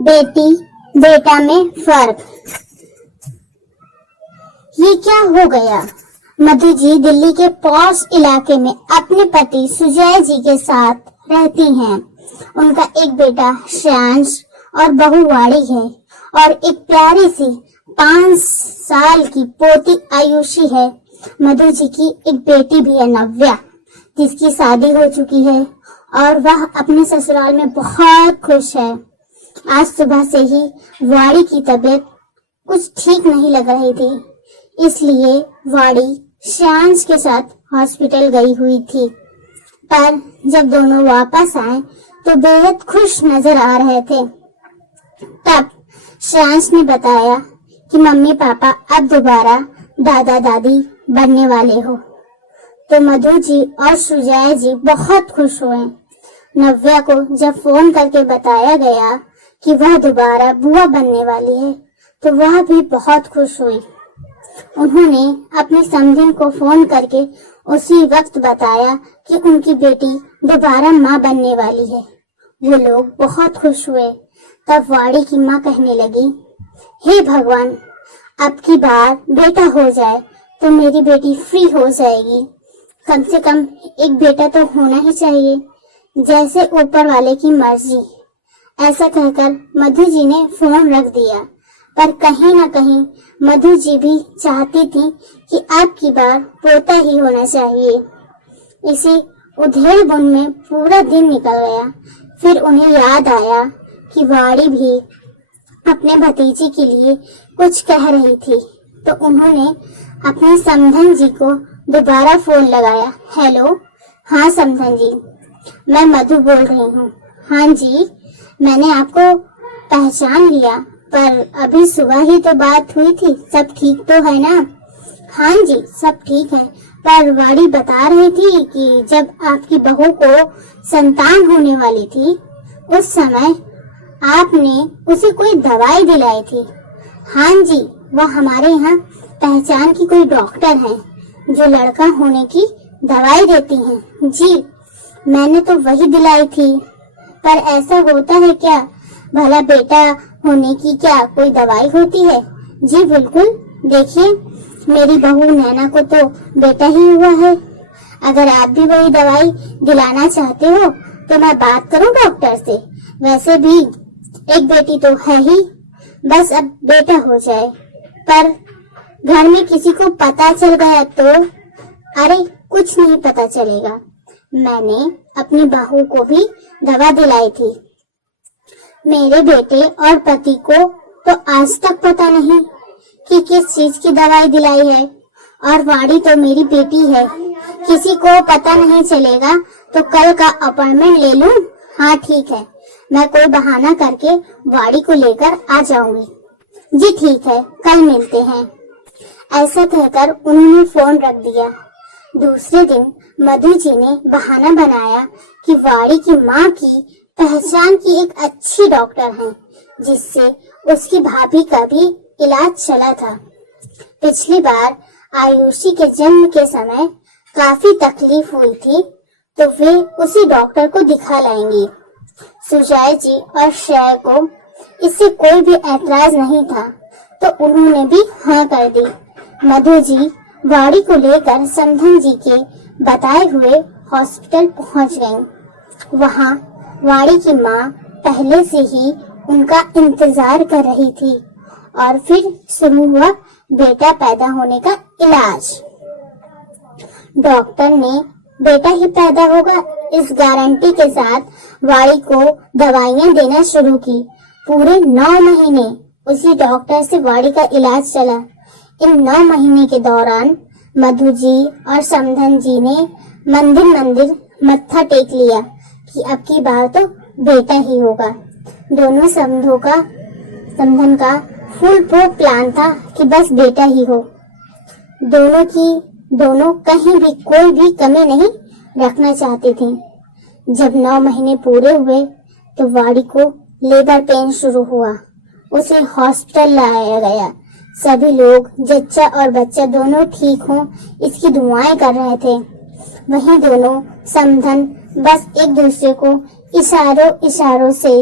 बेटी बेटा में फर्क। ये क्या हो गया? मधु जी दिल्ली के पॉश इलाके में अपने पति सुजय जी के साथ रहती हैं। उनका एक बेटा श्रेयांश और बहू वाणी है और एक प्यारी सी 5 साल की पोती आयुषी है। मधु जी की एक बेटी भी है, नव्या, जिसकी शादी हो चुकी है और वह अपने ससुराल में बहुत खुश है। आज सुबह से ही वाणी की तबीयत कुछ ठीक नहीं लग रही थी, इसलिए वाणी श्रेयांश के साथ हॉस्पिटल गई हुई थी। पर जब दोनों वापस आए तो बेहद खुश नजर आ रहे थे। तब श्रेयांश ने बताया कि मम्मी पापा अब दोबारा दादा दादी बनने वाले हो। तो मधु जी और सुजय जी बहुत खुश हुए। नव्या को जब फोन करके बताया गया कि वह दोबारा बुआ बनने वाली है तो वह भी बहुत खुश हुई। उन्होंने अपनी समधिन को फोन करके उसी वक्त बताया कि उनकी बेटी दोबारा माँ बनने वाली है। वो लोग बहुत खुश हुए। तब वाणी की माँ कहने लगी, हे भगवान, अब की बार बेटा हो जाए तो मेरी बेटी फ्री हो जाएगी। कम से कम एक बेटा तो होना ही चाहिए, जैसे ऊपर वाले की मर्जी। ऐसा कहकर मधु जी ने फोन रख दिया। पर कहीं न कहीं मधु जी भी चाहती थी कि अब की बार पोता ही होना चाहिए। इसी उधेड़-बुन में पूरा दिन निकल गया। फिर उन्हें याद आया कि वाणी भी अपने भतीजी के लिए कुछ कह रही थी, तो उन्होंने अपनी समधन जी को दोबारा फोन लगाया। हेलो, हाँ समधन जी, मैं मधु बोल रही हूँ। हाँ जी, मैंने आपको पहचान लिया, पर अभी सुबह ही तो बात हुई थी, सब ठीक तो है ना? हाँ जी, सब ठीक है, पर वाणी बता रही थी कि जब आपकी बहू को संतान होने वाली थी, उस समय आपने उसे कोई दवाई दिलाई थी। हाँ जी, वह हमारे यहाँ पहचान की कोई डॉक्टर है जो लड़का होने की दवाई देती हैं। जी, मैंने तो वही दिलाई थी। पर ऐसा होता है क्या? भला बेटा होने की क्या कोई दवाई होती है? जी बिल्कुल, देखिए मेरी बहू नैना को तो बेटा ही हुआ है। अगर आप भी वही दवाई दिलाना चाहते हो तो मैं बात करूं डॉक्टर से। वैसे भी एक बेटी तो है ही, बस अब बेटा हो जाए। पर घर में किसी को पता चल गया तो? अरे कुछ नहीं पता चलेगा। मैंने अपनी बहू को भी दवा दिलाई थी। मेरे बेटे और पति को तो आज तक पता नहीं कि किस चीज की दवाई दिलाई है। और वाणी तो मेरी बेटी है, किसी को पता नहीं चलेगा तो कल का अपॉइंटमेंट ले लूं? हाँ ठीक है, मैं कोई बहाना करके वाणी को लेकर आ जाऊंगी। जी ठीक है, कल मिलते हैं। ऐसा कहकर उन्होंने फोन रख दिया। दूसरे दिन मधु जी ने बहाना बनाया कि वाणी की माँ की पहचान की एक अच्छी डॉक्टर है, जिससे उसकी भाभी का भी इलाज चला था। पिछली बार आयुषी के जन्म के समय काफी तकलीफ हुई थी, तो वे उसी डॉक्टर को दिखा लाएंगी। सुजय जी और श्रेय को इससे कोई भी ऐतराज नहीं था, तो उन्होंने भी हाँ कर दी। मधु जी वाणी को लेकर समधन जी के बताए हुए हॉस्पिटल पहुंच गईं। वहां वाणी की माँ पहले से ही उनका इंतजार कर रही थी और फिर शुरू हुआ बेटा पैदा होने का इलाज। डॉक्टर ने बेटा ही पैदा होगा इस गारंटी के साथ वाणी को दवाइयां देना शुरू की। पूरे 9 महीने उसी डॉक्टर से वाणी का इलाज चला। इन 9 महीने के दौरान मधु जी और समधन जी ने मंदिर मत्था टेक लिया कि अब की बार तो बेटा ही होगा। दोनों समधन का फुल प्लान था कि बस बेटा ही हो। दोनों कहीं भी कोई भी कमी नहीं रखना चाहती थी। जब 9 महीने पूरे हुए तो वाणी को लेबर पेन शुरू हुआ। उसे हॉस्पिटल लाया गया। सभी लोग जच्चा और बच्चा दोनों ठीक हों इसकी दुआएं कर रहे थे। वहीं दोनों समधन बस एक दूसरे को इशारों से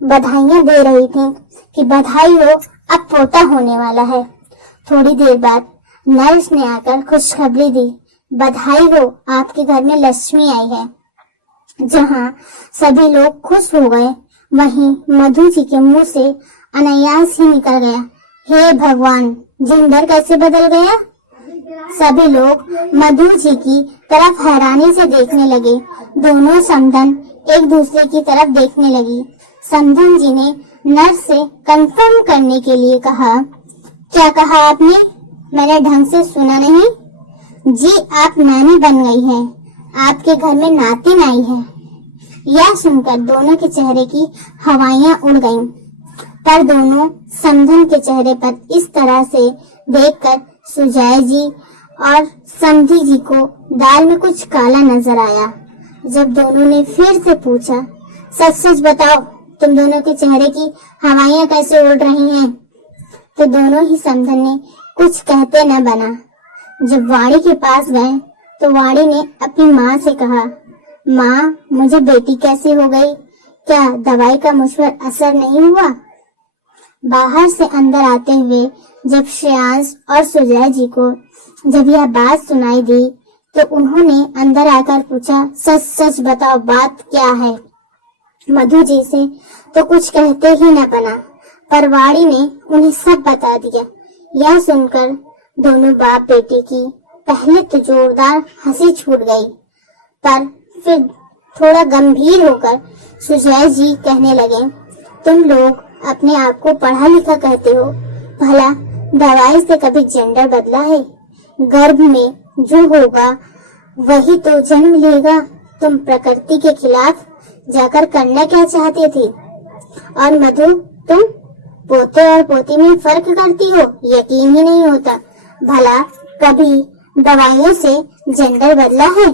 बधाइयां दे रही थी कि बधाई हो, अब पोता होने वाला है। थोड़ी देर बाद नर्स ने आकर खुशखबरी दी, बधाई हो, आपके घर में लक्ष्मी आई है। जहाँ सभी लोग खुश हो गए, वहीं मधु जी के मुंह से अनायास ही निकल गया, हे भगवान, जेंडर कैसे बदल गया। सभी लोग मधु जी की तरफ हैरानी से देखने लगे। दोनों समधन एक दूसरे की तरफ देखने लगी। समधन जी ने नर्स से कंफर्म करने के लिए कहा, क्या कहा आपने? मैंने ढंग से सुना नहीं। जी, आप नानी बन गई हैं, आपके घर में नातिन आई है। यह सुनकर दोनों के चेहरे की हवाइयां उड़ गईं, पर दोनों समधन के चेहरे पर इस तरह से देखकर सुजय जी और समधी जी को दाल में कुछ काला नजर आया। जब दोनों ने फिर से पूछा, सच सच बताओ, तुम दोनों के चेहरे की हवाइयां कैसे उड़ रही हैं? तो दोनों ही समधन ने कुछ कहते न बना। जब वाणी के पास गए तो वाणी ने अपनी माँ से कहा, माँ, मुझे बेटी कैसे हो गई? क्या दवाई का मुझ पर असर नहीं हुआ? बाहर से अंदर आते हुए जब श्रेयांश और सुजय जी को जब यह बात सुनाई दी तो उन्होंने अंदर आकर पूछा, सच सच बताओ, बात क्या है? मधु जी से तो कुछ कहते ही न बना, पर वाणी ने उन्हें सब बता दिया। यह सुनकर दोनों बाप बेटी की पहले तो जोरदार हंसी छूट गई, पर फिर थोड़ा गंभीर होकर सुजय जी कहने लगे, तुम लोग अपने आप को पढ़ा लिखा कहते हो, भला दवाई से कभी जेंडर बदला है? गर्भ में जो होगा वही तो जन्म लेगा। तुम प्रकृति के खिलाफ जाकर करना क्या चाहती थी? और मधु, तुम पोते और पोती में फर्क करती हो, यकीन ही नहीं होता। भला कभी दवाइयों से जेंडर बदला है?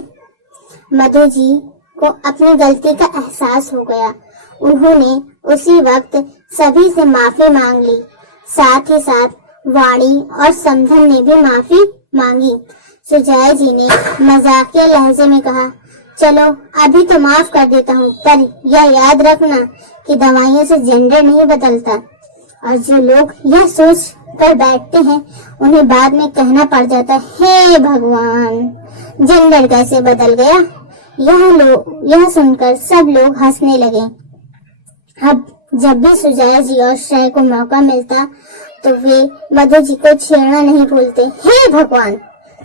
मधु जी को अपनी गलती का एहसास हो गया। उन्होंने उसी वक्त सभी से माफी मांग ली। साथ ही साथ वाणी और समधन ने भी माफी मांगी। सुजय जी ने मजाकिया लहजे में कहा, चलो अभी तो माफ कर देता हूँ, पर यह याद रखना कि दवाइयों से जेंडर नहीं बदलता। और जो लोग यह सोच कर बैठते हैं उन्हें बाद में कहना पड़ जाता है, हे भगवान, जेंडर कैसे बदल गया। यह सुनकर सब लोग हंसने लगे। अब जब भी सुजय जी और श्रेय को मौका मिलता तो वे मधु जी को छेड़ना नहीं भूलते, हे भगवान,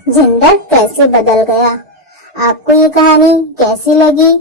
जेंडर कैसे बदल गया। आपको ये कहानी कैसी लगी